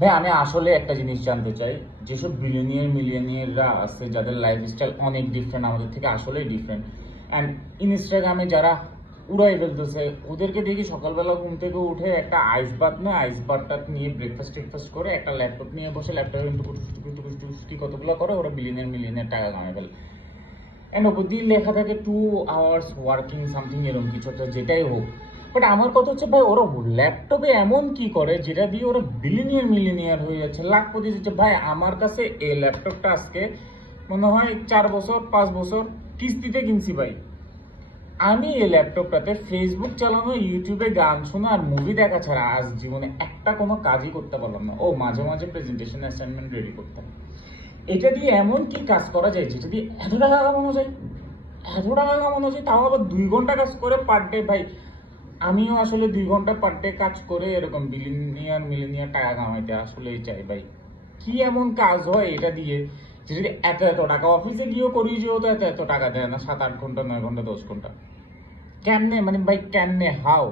ভাই আমি আসলে একটা জিনিস জানতে চাই, যেসব মিলিয়নিয়াররা আছে যাদের লাইফস্টাইল অনেক ডিফারেন্ট আমাদের থেকে, আসলেই ডিফারেন্ট। অ্যান্ড ইনস্টাগ্রামে যারা উড়াই ফেলতেছে, ওদেরকে দেখি সকালবেলা ঘুম থেকে উঠে একটা আইস বাথ নেয়, আইস বাথটা নিয়ে ব্রেকফাস্ট করে একটা ল্যাপটপ নিয়ে বসে ল্যাপটপে কতগুলো করে, ওরা মিলিয়নিয়ার টাকা কামাই ফেলে। অ্যান্ড ওপর দিয়ে লেখা থাকে 2 hours ওয়ার্কিং সামথিং, এরকম কিছু একটা, যেটাই হোক। বাট আমার কথা হচ্ছে ভাই, ওরা ল্যাপটপে এমন কি করে যেটা দিয়ে ওরা মিলিয়নিয়ার হয়ে যাচ্ছে, লাখপতি যাচ্ছে। ভাই আমার কাছে এই ল্যাপটপটা আজকে মনে হয় 4 বছর 5 বছর কিস্তিতে কিনছি ভাই। আমি এই ল্যাপটপটাতে ফেসবুক চালানো, ইউটিউবে গান শোনা আর মুভি দেখা ছাড়া আজ জীবনে একটা কোনো কাজই করতে পারলাম না। ও মাঝে মাঝে প্রেজেন্টেশন অ্যাসাইনমেন্ট রেডি করতাম। এটা দিয়ে এমন কি কাজ করা যায় যেটা দিয়ে এত টাকা কামানো যায়, এত টাকা কামানো যায়, তাও আবার 2 ঘন্টা কাজ করে পার ডে। ভাই আমিও আসলে 2 ঘন্টা পার ডে কাজ করে এরকম মিলিয়নিয়ার টাকা কামাইতে আসলেই চাই ভাই। কি এমন কাজ হয় এটা দিয়ে যে যদি এত এত টাকা, অফিসে গিয়েও করি যেহেতু এত এত টাকা দেয় না, 7-8 ঘন্টা 9 ঘন্টা 10 ঘন্টা, কেমনে মানে ভাই, কেমনে, হাও?